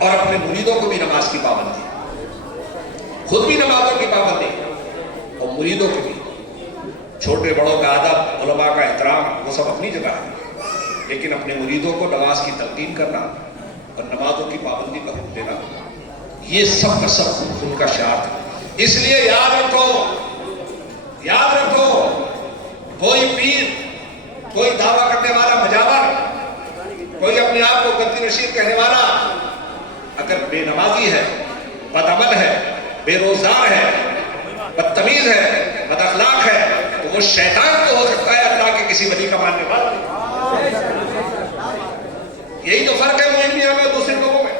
اور اپنے مریدوں کو بھی نماز کی پابندی، خود بھی نمازوں کی پابندی اور مریدوں کی بھی. چھوٹے بڑوں کا ادب، علماء کا احترام، وہ سب اپنی جگہ ہے، لیکن اپنے مریدوں کو نماز کی تلقین کرنا اور نمازوں کی پابندی کا حکم دینا، یہ سب کا سب ان کا شعار تھا. اس لیے یاد رکھو کوئی پیر، کوئی دعویٰ کرنے والا مجاور، کوئی اپنے آپ کو گدی نشین کہنے والا اگر بے نمازی ہے، بدعمل ہے، بے روزگار ہے، بدتمیز ہے، بد اخلاق ہے، تو وہ شیطان تو ہو سکتا ہے، اللہ کے کسی ولی کا ماننے والا. یہی تو فرق ہے مومن میاں میں اور دوسرے لوگوں میں.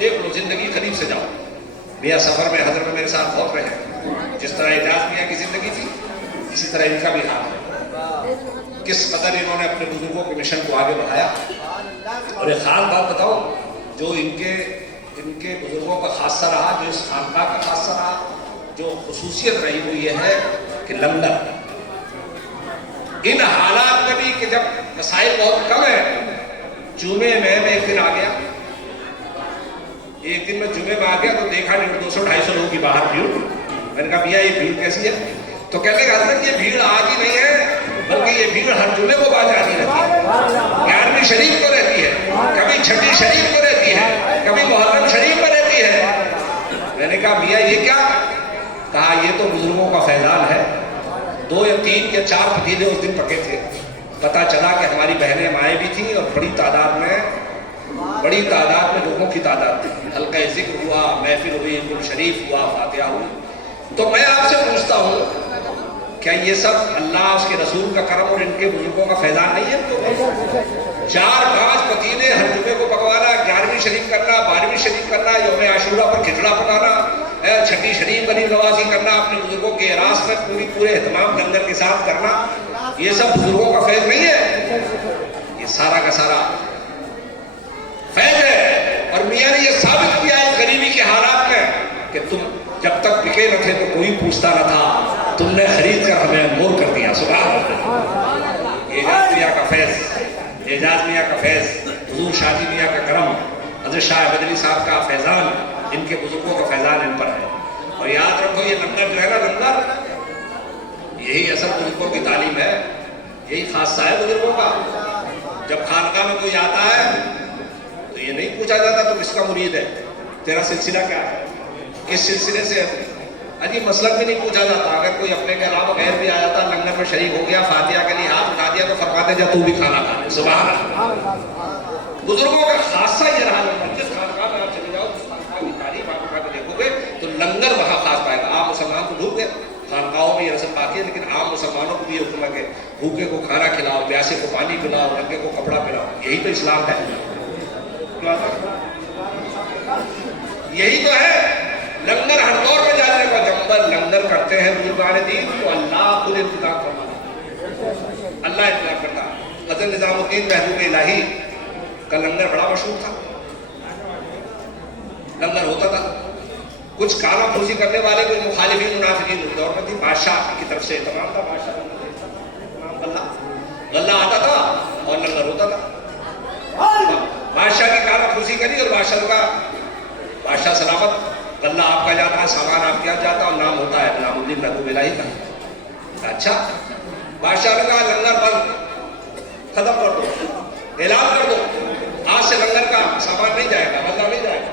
دیکھ لو، زندگی قریب سے جاؤ. میاں سفر میں حضرت میں میرے ساتھ بہت رہے. جس طرح اعجاز میاں کی زندگی تھی، اسی طرح ان کا بھی حال ہے. کس قدر انہوں نے اپنے بزرگوں کے مشن کو آگے بڑھایا. اور ایک خاص بات بتاؤ، جو ان کے بزرگوں کا خاصہ رہا، جو اس خانقاہ کا خاصہ رہا، جو خصوصیت رہی وہ یہ ہے کہ لنگر. ان حالات میں بھی کہ جب وسائل بہت کم ہیں، جمعے میں ایک دن آ گیا، ایک دن میں جمعے میں آ گیا تو دیکھا 200-250 لوگوں کی باہر بھیڑ. میں نے کہا بھیا یہ بھیڑ کیسی ہے؟ تو کہتے ہیں حضرت یہ بھیڑ آج ہی نہیں ہے، بلکہ یہ بھیڑ ہر جمعے کو باز آتی رہتی ہے. 11ویں شریف کو رہتی ہے، کبھی 6 شریف کو رہتی ہے، کبھی محرم شریف میں رہتی ہے. میں نے کہا بھیا یہ کیا؟ کہا یہ تو بزرگوں کا فیضان ہے. 2 یا 3 یا 4 پتیلے اس دن پکے تھے. پتا چلا کہ ہماری بہنیں مائیں بھی تھیں اور بڑی تعداد میں لوگوں کی تعداد تھی. حلقہ ذکر ہوا، محفل ہوئی، گل شریف ہوا، فاتحہ ہوئی. تو میں آپ سے پوچھتا ہوں، کیا یہ سب اللہ اس کے رسول کا کرم اور ان کے بزرگوں کا فیضان نہیں ہے؟ 4-5 پتیلے ہر جمعے کو پکوانا، 11ویں شریف کرنا، 12ویں شریف کرنا، یوم عاشورہ پر کھچڑا پکانا، 6 شریف غریب نوازی کرنا، اپنے بزرگوں کے اعراض میں پورے اہتمام لنگر کے ساتھ کرنا، یہ سب بزرگوں کا فیض نہیں ہے؟ یہ سارا کا سارا فیض ہے. اور میاں نے یہ ثابت کیا ہے غریبی کے حالات میں کہ تم جب تک بکے نہ تھے تو کوئی پوچھتا نہ تھا، تم نے خرید کر ہمیں انمول کر دیا. سبحان اللہ. اعجاز میاں کا فیض، اعجاز میاں کا فیض، حضور شاہ جی میاں کا کرم، حضرت شاہ بدری صاحب کا فیضان، ان کے بزرگوں کا فیضان ان پر ہے. اور یاد رکھو یہ لنگر جو ہے نا، لنگر یہی اصل بزرگوں کی تعلیم ہے، یہی خاصہ ہے بزرگوں کا. جب خانقاہ میں کوئی آتا ہے تو یہ نہیں پوچھا جاتا تو کس کا مرید ہے، تیرا سلسلہ کیا ہے، کس سلسلے سے ہے. اجی مسلک بھی نہیں پوچھا جاتا. اگر کوئی اپنے کے علاوہ غیر بھی آیا تھا، لنگر میں شریک ہو گیا، فاتحہ کے لیے ہاتھ اٹھا دیا تو فرماتے جا تو بھی کھانا کھا لے. سبحان اللہ. بزرگوں کا خاصہ یہ رہا. جس خانقاہ میں آپ چلے جاؤ، جس خانقاہ کی تاریخ آپ اٹھا کے دیکھو گے تو لنگر وہاں خاص پائے گا. آپ مسلمان کو ڈھوک گئے، خانقاہوں میں یہ رسم باقی ہے، لیکن عام مسلمانوں کو بھی یہ حکم ہے کہ بھوکے کو کھانا کھلاؤ، پیاسے کو پانی پلاؤ، ننگے کو کپڑا پلاؤ. یہی تو اسلام ہے، یہی تو ہے. لنگر ہر دور میں جانے کا جب لنگر کرتے ہیں بزرگان دین تو اللہ خود انتظام فرماتا، اللہ انتظام کرتا. حضرت نظام الدین محبوب الہی کا لنگر بڑا مشہور تھا. لنگر ہوتا تھا، کچھ کالا پھوسی کرنے والے کوئی مخالفین منافقین اس دور میں تھی. بادشاہ کی طرف سے اہتمام تھا، بادشاہ غلہ آتا تھا اور لنگر ہوتا تھا. بادشاہ کی کالا پھوسی کری اور بادشاہ سلامت، غلہ آپ کا جاتا ہے، سامان آپ کیا جاتا اور نام ہوتا ہے نظام الدین محبوب الہی کا. اچھا، بادشاہ نے کہا لنگر بند، ختم کر دو، اعلان کر دو، آج سے لنگر کا سامان نہیں جائے گا، غلہ نہیں جائے گا.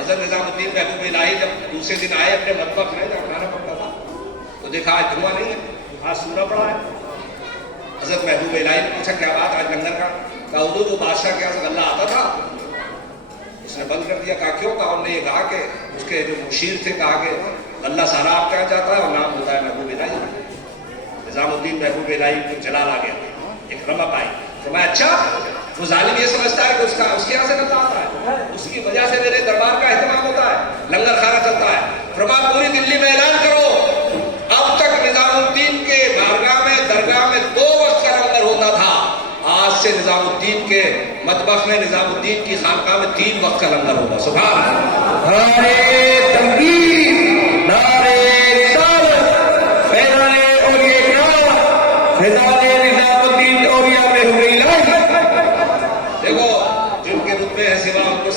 حضرت نظام الدین محبوب الہی جب دوسرے دن آئے اپنے مطبخ میں جب کھانا پکتا تھا تو دیکھا آج دھواں نہیں ہے، آج سونا پڑا ہے. حضرت محبوب الہی نے پوچھا کیا بات آج لنگر کا؟ کہا حضور وہ بادشاہ کے یہاں سے غلہ آتا تھا، اس نے بند کر دیا. کہا کیوں؟ کہا انہوں نے یہ کہا کہ اس کے جو مشیر تھے کہا کہ اللہ سارا آپ کیا چاہتا ہے اور نام ہوتا ہے محبوب الہی. نظام الدین محبوب الہی کو جلال آ گیا، ایک رمق آئی. فرمایا اچھا وہ ظالم یہ سمجھتا ہے کہ اس کے یہاں سے نہ آتا ہے، اس کی وجہ سے میرے دربار کا اہتمام ہوتا ہے، لنگر کھانا چلتا ہے. فرمایا پوری دلی میں اعلان کرو، اب تک نظام الدین کے بارگاہ میں درگاہ میں 2 وقت کا لنگر ہوتا تھا، آج سے نظام الدین کے مطبخ میں، نظام الدین کی خانقاہ میں 3 وقت کا لنگر ہوگا. سبحان اللہ. نعرے تکبیر، نعرے رسالت، فیضان اولیاء کرام، فیضان نظام الدین اولیاء محبوب الہی. دیکھو جن کے رتبے ہیں سوا ان کو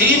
3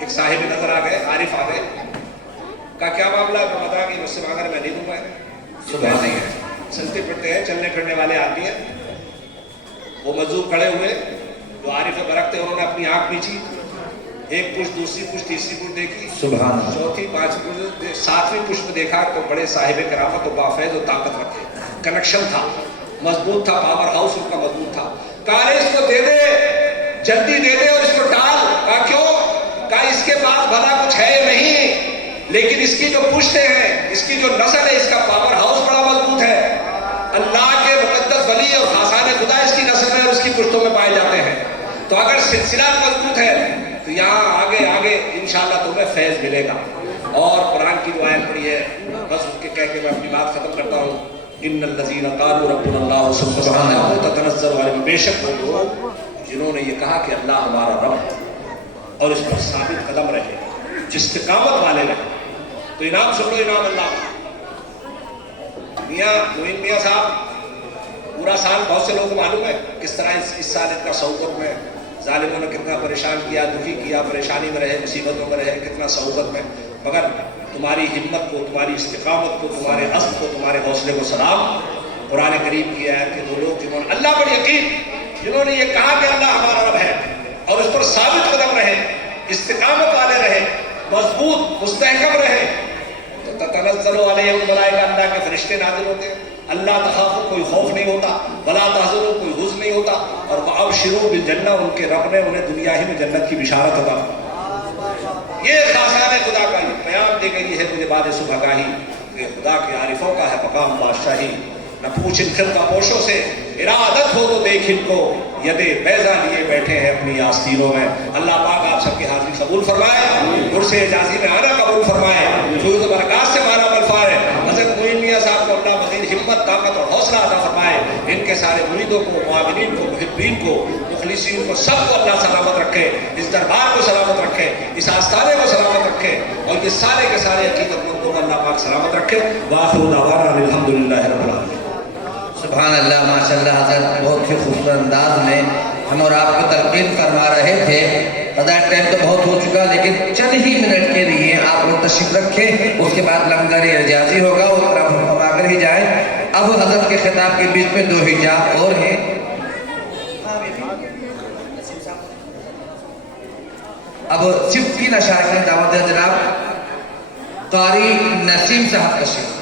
ایک صاحب نظر آ گئے, عارف آ گئے, کہا کیا معاملہ ہے؟ میں بتا کہ مجھ سے مانگا میں نہیں دوں گا. سبحان نہیں ہے, چلتے پھرتے ہیں, چلنے پھرنے والے آدمی ہیں. وہ مزدور کھڑے ہوئے, جو عارف برکت ہے, انہوں نے اپنی آنکھ پیچھی, ایک پشت, دوسری پشت, تیسری پشت دیکھی, سبحان اللہ. چوتھی, پانچویں پشت, ساتویں پشت میں دیکھا تو بڑے صاحب کرامت و بافیض و طاقت رکھے, کنیکشن تھا, مضبوط تھا, پاور ہاؤس ان کا مضبوط تھا. کہا اس کو دے دے, جلدی دے دے اور اس کو ڈال. کہا کیوں؟ کہا اس کے پاس بھلا کچھ ہے نہیں, لیکن اس کی جو پشتیں ہیں, اس کی جو نسل ہے, اس کا پاور ہاؤس بڑا مضبوط ہے. اللہ کے مقدس ولی اور خاصان خدا اس کی نسل میں اور اس کی پشتوں میں پائے جاتے ہیں. تو اگر سلسلہ مضبوط ہے تو یہاں آگے آگے انشاءاللہ تمہیں فیض ملے گا. اور قرآن کی جو آیت پڑھی ہے, بس اس کے کہہ کے میں اپنی بات ختم کرتا ہوں. ان الذین قالوا ربنا اللہ سبحان اللہ تتنزل علیہم, بے شک وہ لوگ جنہوں نے یہ کہا کہ اللہ ہمارا رب, اور اس پر ثابت قدم رہے, استقامت والے رہے, تو انعام سن لو, انعام اللہ. میاں معین میاں صاحب پورا سال, بہت سے لوگوں کو معلوم ہے کس طرح اس سال اتنا صعوبت میں ظالموں نے کتنا پریشان کیا, دکھی کیا, پریشانی میں رہے, مصیبتوں میں رہے, کتنا صعوبت میں, مگر تمہاری ہمت کو, تمہاری استقامت کو, تمہارے عزم کو, تمہارے حوصلے کو سلام. قرآن کریم کی آیت کہ وہ لوگ جنہوں نے اللہ پر یقین, جنہوں نے یہ کہا کہ اللہ ہمارا رب ہے اور اس پر ثابت قدم رہے, استقامت والے رہے, مضبوط مستحکم رہے, تو تتنزل علیہم الملائکہ, اللہ کے فرشتے نازل ہوتے ہیں. اللہ تخافوا, کوئی خوف نہیں ہوتا, ولا تحزنوا, کوئی حزن نہیں ہوتا, اور وابشروا بالجنہ, ان کے رب نے انہیں دنیا ہی میں جنت کی بشارت عطا. یہ خاصان خدا کا یہ پیام دے گئی ہے مجھے بعد صبح گاہی کہ خدا کے عارفوں کا ہے مقام بادشاہی. نہ پوچھ ان خلقہ پوشوں سے, ارادت ہو تو دیکھ ان کو, یدے بیضا لیے بیٹھے ہیں اپنی آستینوں میں. اللہ پاک آپ سب کی حاضری قبول فرمائے, عرص اعجازی میں آنا قبول فرمائے, فیوز برکات سے مالا مال فرمائے. حضرت معین میاں صاحب کو اللہ مزید ہمت, طاقت اور حوصلہ عطا فرمائے. ان کے سارے مریدوں کو, معاونین کو, محبین کو, مخلصین کو, سب کو اللہ سلامت رکھے, اس دربار کو سلامت رکھے, اس آستانے کو سلامت رکھے, اور یہ سارے کے سارے عقیدت مندوں کو اللہ پاک سلامت رکھے. وآخر دعوانا الحمدللہ رب العالمین. سبحان اللہ, ماشاء اللہ. حضرت بہت ہی خوبصورت انداز میں ہم اور آپ کو تلقین فرما رہے تھے. قضاء ٹائم تو بہت ہو چکا, لیکن چند ہی منٹ کے لیے آپ لوگ تشریف رکھیں, اس کے بعد لنگر اعجازی ہوگا, اس پر آپ فرما کر ہی جائیں. اب حضرت کے خطاب کے بیچ میں 2 حجاب اور ہیں. اب صفت کی نشار کی دعوت ہے جناب قاری نسیم صاحب تشریف.